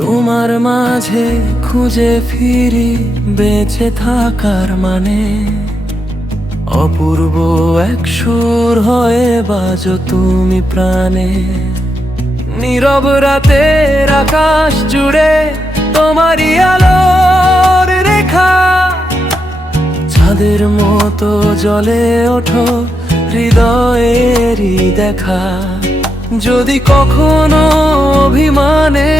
তোমার মাঝে খুঁজে ফিরি বেঁচে থাকার মানে, অপূর্ব এক সুর হয়ে বাজো তুমি প্রাণে। নীরব রাতের আকাশ জুড়ে তোমারই আলোর রেখা, চাঁদের মতো জ্বলে ওঠো হৃদয়েরই দেখা। যদি কখনো অভিমানে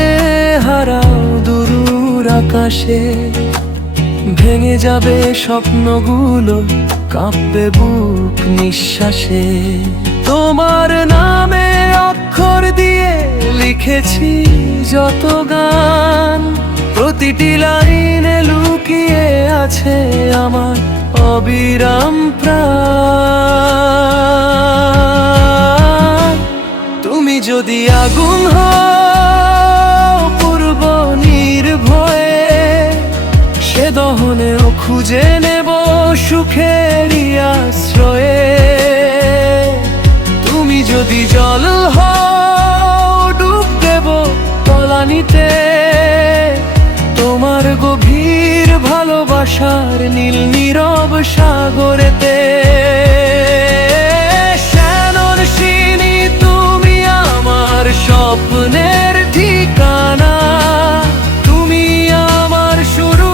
হারাও দূর আকাশে, ভেঙে যাবে স্বপ্নগুলো, কাঁপবে বুক নিঃশ্বাসে। তোমার নামে অক্ষর দিয়ে লিখেছি যত গান, প্রতিটি লাইনে লুকিয়ে আছে আমার অবিরাম প্রাণ। তুমি যদি আগুন হও পূর্ব নির্ভয়ে, সে দহনেও খুঁজে নেব সুখেরই আশ্রয়ে। তুমি যদি জল হও ডুব দেব তলানিতে, তোমার গভীর ভালোবাসার নীল নীরব সাগরেতে। শ্যাননশিনী তুমি আমার স্বপ্নের ঠিকানা, তুমি আমার শুরু,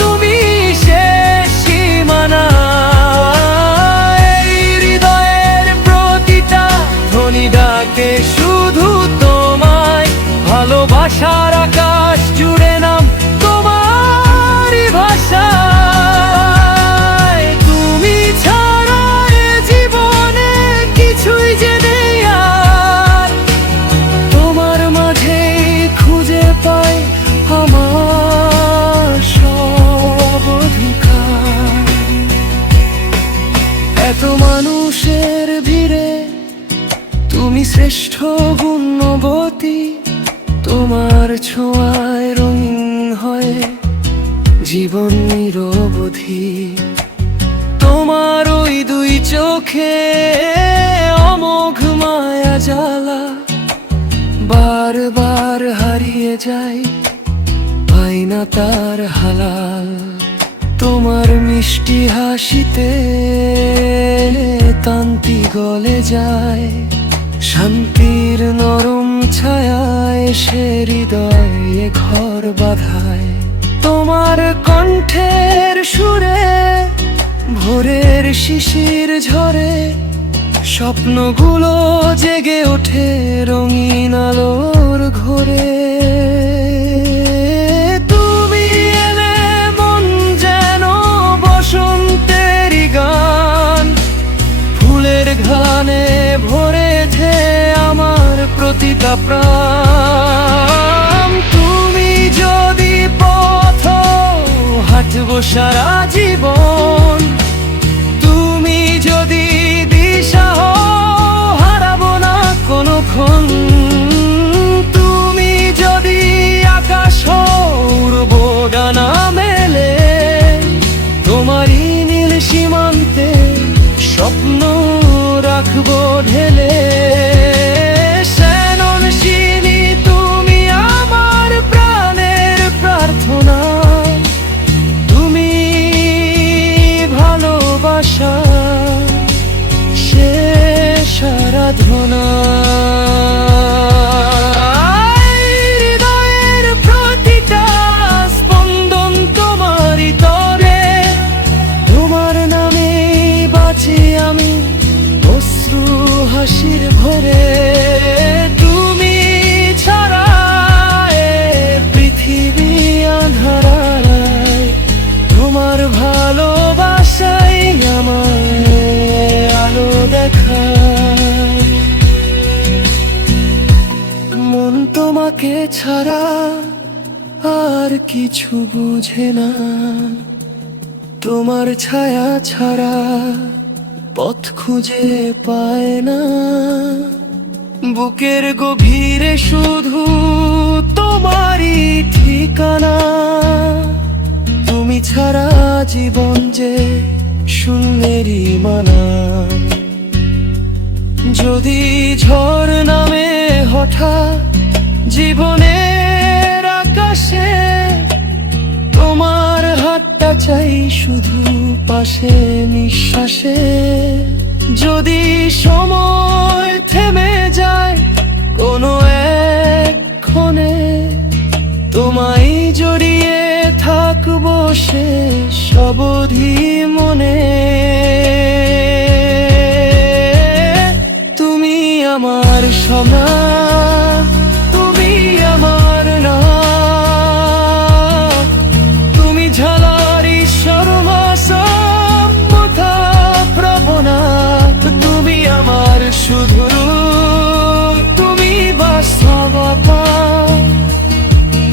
তুমি শেষ সীমানা। এই হৃদয়ের প্রতিটা ধ্বনি ডাকে শুধু তোমায়, ভালোবাসার আকাশ জুড়ে নাম তোমারই ভাষায়। তুমি ছাড়া এ জীবনে কিছুই যে নেই আর, তোমার মাঝে খুঁজে পাই আমার সব অধিকার। এত মানুষের ভিড়ে তুমি শ্রেষ্ঠ গুণবতী, তোমার ছোঁয়ায় রঙিন হয় জীবন নিরবধি। তোমার ওই দুই চোখে অমোঘ মায়া জ্বালা, বারবার হারিয়ে যায় পাই না তার হালাল। তোমার মিষ্টি হাসিতে তান্তি গলে যায়, শান্তির নরম ছায়ায় সে হৃদয়ে ঘর বাঁধায়। তোমার কণ্ঠের সুরে ভোরের শিশির ঝরে, স্বপ্নগুলো জেগে ওঠে রঙিন আলোর ঘোরে। তুমি এলে মন যেন বসন্তেরই গান, ফুলের ঘ্রাণে ভরেছে আমার প্রতিটা প্রাণ। তুমি যদি পথ হাঁটবো সারা জীবন, তুমি যদি দিশা হারাবো না কোনোক্ষণ। তুমি যদি আকাশ উড়বো ডানা মেলে, তোমারই নীল সীমান্তে স্বপ্ন রাখবো ঢেলে। শ্যাননশিনী তুমি আমার প্রাণের প্রার্থনা, তুমি ভালোবাসা শেষ আরাধনা। হৃদয়ের প্রতিটা স্পন্দন তোমারই তরে, তোমার নামে বাঁচি আমি অশ্রু হাসির ভরে। তুমি ছাড়া এ পৃথিবী আঁধারায়, তোমার ভালোবাসাই আমায় আলো দেখায়। মন তোমাকে ছাড়া আর কিছু বোঝে না, তোমার ছায়া ছাড়া পথ খুঁজে পায় না, বুকের গভীরে শুধু তোমারই ঠিকানা। তুমি ছাড়া জীবন যে শূন্যেরই মানা। যদি ঝড় নামে হঠাৎ জীবনের আকাশে, তোমার হাতটা চাই শুধু পাশে নিঃশ্বাসে। যদি সময় থেমে যায় কোনো এক ক্ষণে, তোমায় জড়িয়ে থাকবো শেষ অবধি মনে। তুমি আমার সম্রাট, তুমি আমার না, তুমি ঝালারি সর্বসম্মতা প্রবনা। তুমি আমার শুধু, তুমি বাস্তবতা,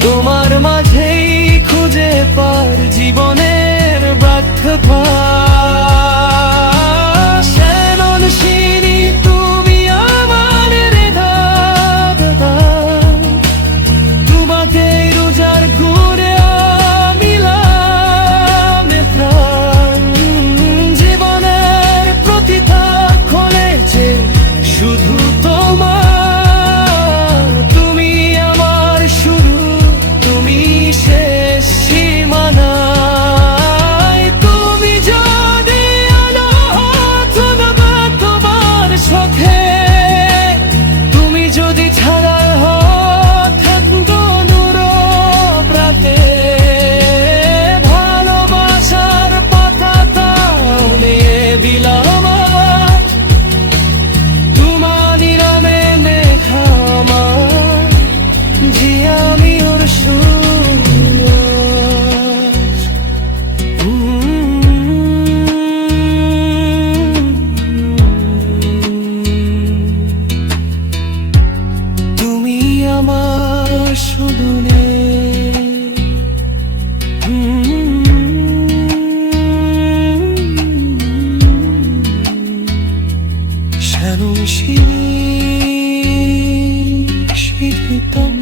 তোমার মাঝেই খুঁজে পার জীবনের ব্যর্থতা। শুধু শ্যানন শীতম